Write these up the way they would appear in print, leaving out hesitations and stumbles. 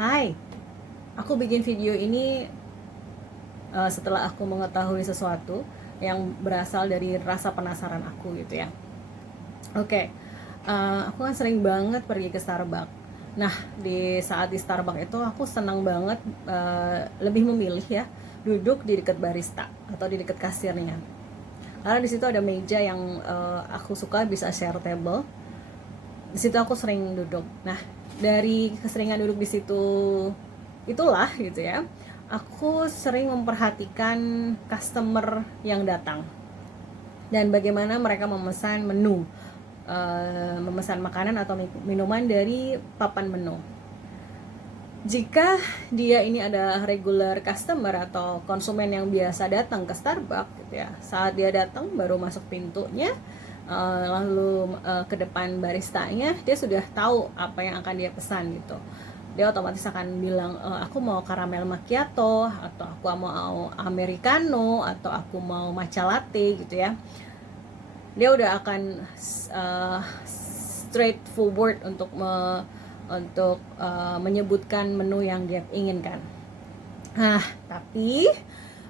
Hai, aku bikin video ini setelah aku mengetahui sesuatu yang berasal dari rasa penasaran aku gitu ya. Oke, aku kan sering banget pergi ke Starbucks. Nah, di saat di Starbucks itu aku senang banget lebih memilih ya duduk di dekat barista atau di dekat kasirnya. Karena di situ ada meja yang aku suka bisa share table. Di situ aku sering duduk. Nah, dari keseringan duduk di situ itulah gitu ya, aku sering memperhatikan customer yang datang dan bagaimana mereka memesan menu, memesan makanan atau minuman dari papan menu. Jika dia ini ada regular customer atau konsumen yang biasa datang ke Starbucks gitu ya, saat dia datang baru masuk pintunya, lalu ke depan baristanya, dia sudah tahu apa yang akan dia pesan gitu. Dia otomatis akan bilang, aku mau caramel macchiato, atau aku mau americano, atau aku mau matcha latte gitu ya. Dia udah akan straightforward untuk menyebutkan menu yang dia inginkan. Nah, tapi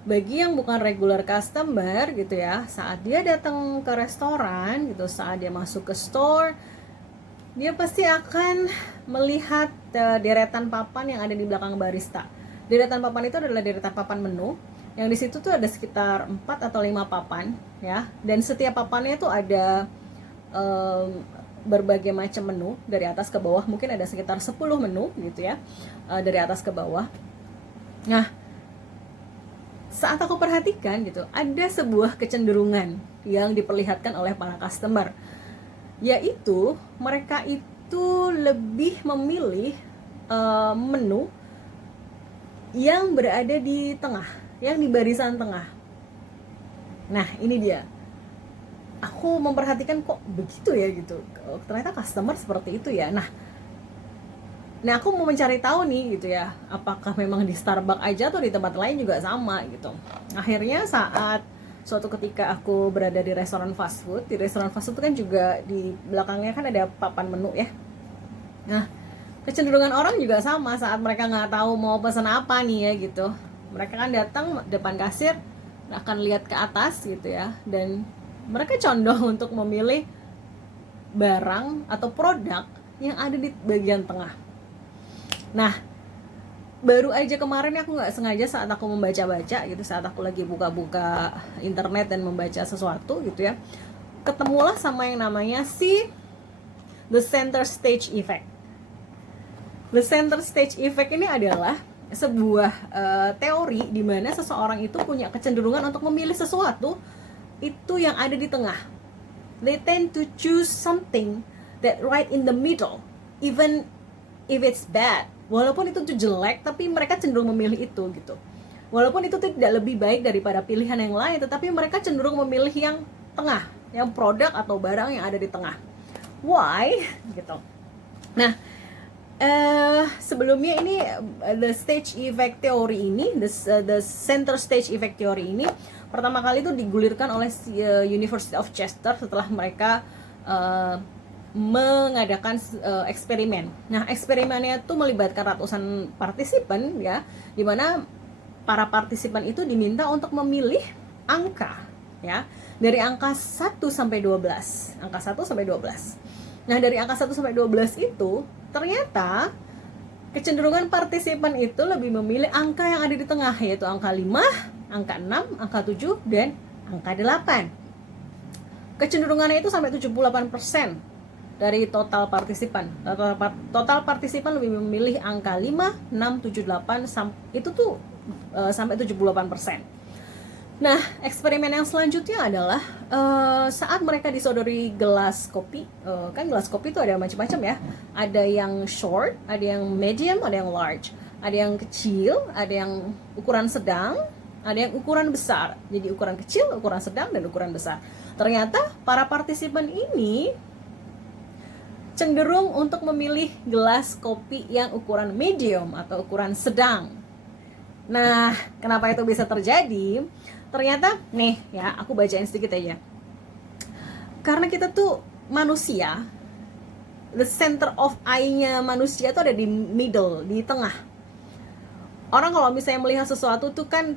bagi yang bukan regular customer gitu ya, saat dia datang ke restoran gitu, saat dia masuk ke store, dia pasti akan melihat deretan papan yang ada di belakang barista. Deretan papan itu adalah deretan papan menu yang di situ tuh ada sekitar 4 atau 5 papan ya, dan setiap papannya tuh ada berbagai macam menu dari atas ke bawah, mungkin ada sekitar 10 menu gitu ya, dari atas ke bawah. Nah, saat aku perhatikan gitu, ada sebuah kecenderungan yang diperlihatkan oleh para customer, yaitu mereka itu lebih memilih menu yang berada di tengah, yang di barisan tengah. Nah, ini dia. Aku memperhatikan kok begitu ya gitu. Ternyata customer seperti itu ya. Nah, aku mau mencari tahu nih gitu ya, apakah memang di Starbucks aja atau di tempat lain juga sama gitu. Akhirnya saat suatu ketika aku berada di restoran fast food, di restoran fast food kan juga di belakangnya kan ada papan menu ya. Nah, kecenderungan orang juga sama saat mereka nggak tahu mau pesan apa nih ya gitu. Mereka kan datang depan kasir, akan lihat ke atas gitu ya, dan mereka condong untuk memilih barang atau produk yang ada di bagian tengah. Nah, baru aja kemarin aku nggak sengaja saat aku membaca-baca gitu, saat aku lagi buka-buka internet dan membaca sesuatu gitu ya, ketemulah sama yang namanya the center stage effect. The center stage effect ini adalah sebuah teori di mana seseorang itu punya kecenderungan untuk memilih sesuatu itu yang ada di tengah. They tend to choose something that right in the middle, even if it's bad. Walaupun itu tuh jelek, tapi mereka cenderung memilih itu gitu. Walaupun itu tidak lebih baik daripada pilihan yang lain, tetapi mereka cenderung memilih yang tengah, yang produk atau barang yang ada di tengah. Why? Gitu. Nah, sebelumnya ini the stage effect theory ini, the center stage effect theory ini pertama kali itu digulirkan oleh University of Chester setelah mereka mengadakan eksperimen. Nah, eksperimennya itu melibatkan ratusan partisipan ya, di mana para partisipan itu diminta untuk memilih angka ya, dari angka 1 sampai 12. Angka 1 sampai 12. Nah, dari angka 1 sampai 12 itu ternyata kecenderungan partisipan itu lebih memilih angka yang ada di tengah, yaitu angka 5, angka 6, angka 7, dan angka 8. Kecenderungannya itu sampai 78% dari total partisipan. Total partisipan lebih memilih angka 5, 6, 7, 8, itu tuh sampai 78%. Nah, eksperimen yang selanjutnya adalah saat mereka disodori gelas kopi. Kan gelas kopi itu ada macam-macam ya. Ada yang short, ada yang medium, ada yang large. Ada yang kecil, ada yang ukuran sedang, ada yang ukuran besar. Jadi ukuran kecil, ukuran sedang, dan ukuran besar. Ternyata para partisipan ini cenderung untuk memilih gelas kopi yang ukuran medium atau ukuran sedang. Nah, kenapa itu bisa terjadi? Ternyata nih ya, aku bacain sedikit aja. Karena kita tuh manusia the center of eye-nya manusia itu ada di middle, di tengah. Orang kalau misalnya melihat sesuatu tuh kan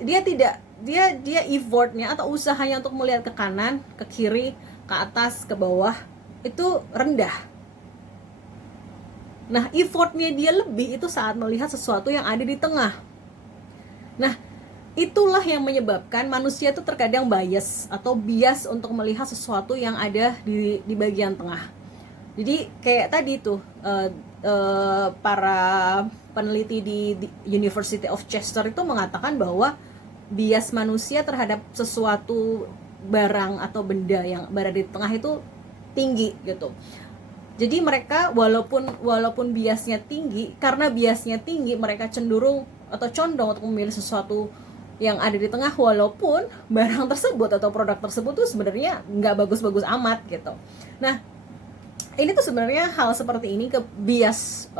dia effortnya atau usahanya untuk melihat ke kanan, ke kiri, ke atas, ke bawah itu rendah. Nah, effortnya dia lebih itu saat melihat sesuatu yang ada di tengah. Nah, itulah yang menyebabkan manusia itu terkadang bias untuk melihat sesuatu yang ada di bagian tengah. Jadi kayak tadi tuh para peneliti di University of Chester itu mengatakan bahwa bias manusia terhadap sesuatu barang atau benda yang berada di tengah itu tinggi gitu. Jadi mereka walaupun biasnya tinggi, karena biasnya tinggi mereka cenderung atau condong untuk memilih sesuatu yang ada di tengah, walaupun barang tersebut atau produk tersebut tuh sebenarnya nggak bagus-bagus amat gitu. Nah, ini tuh sebenarnya hal seperti ini ke bias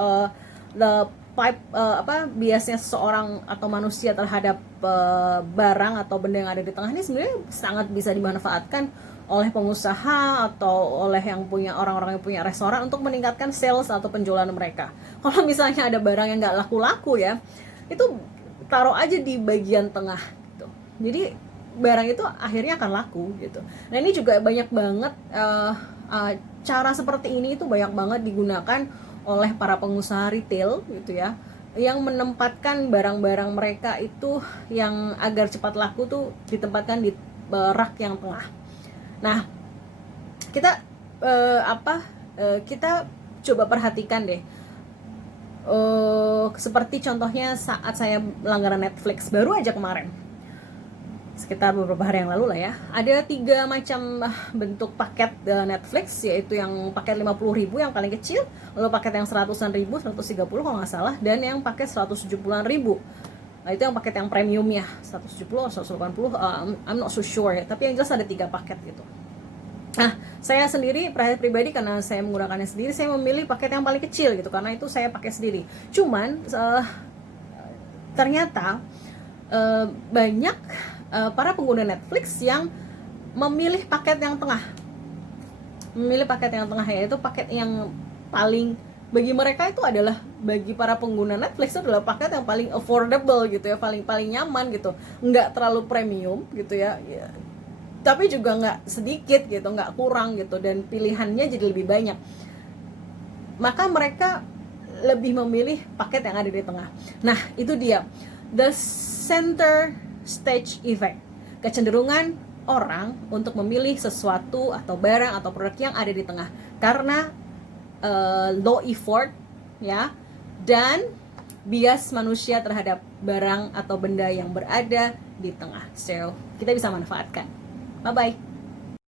biasnya seseorang atau manusia terhadap barang atau benda yang ada di tengah ini sebenarnya sangat bisa dimanfaatkan oleh pengusaha atau oleh yang punya orang-orang yang punya restoran untuk meningkatkan sales atau penjualan mereka. Kalau misalnya ada barang yang nggak laku-laku ya, itu taruh aja di bagian tengah gitu. Jadi barang itu akhirnya akan laku gitu. Nah, ini juga banyak banget cara seperti ini itu banyak banget digunakan oleh para pengusaha retail gitu ya, yang menempatkan barang-barang mereka itu yang agar cepat laku tuh ditempatkan di rak yang tengah. Nah, kita kita coba perhatikan deh, seperti contohnya saat saya langganan Netflix baru aja kemarin, sekitar beberapa hari yang lalu lah ya, ada 3 macam bentuk paket Netflix, yaitu yang paket 50.000 yang paling kecil, lalu paket yang 100-an ribu, 130 kalau nggak salah, dan yang paket 170-an ribu. Nah, itu yang paket yang premium ya, 170 atau 180, I'm not so sure ya, tapi yang jelas ada 3 paket gitu. Nah, saya sendiri pribadi karena saya menggunakannya sendiri, saya memilih paket yang paling kecil gitu, karena itu saya pakai sendiri. Cuman ternyata banyak para pengguna Netflix yang memilih paket yang tengah, yaitu paket yang paling, bagi mereka itu adalah, bagi para pengguna Netflix itu adalah paket yang paling affordable gitu ya, paling nyaman gitu, nggak terlalu premium gitu ya, tapi juga nggak sedikit gitu, nggak kurang gitu, dan pilihannya jadi lebih banyak. Maka mereka lebih memilih paket yang ada di tengah. Nah, itu dia the center stage effect, kecenderungan orang untuk memilih sesuatu atau barang atau produk yang ada di tengah karena low effort ya, dan bias manusia terhadap barang atau benda yang berada di tengah. So, kita bisa manfaatkan. Bye bye.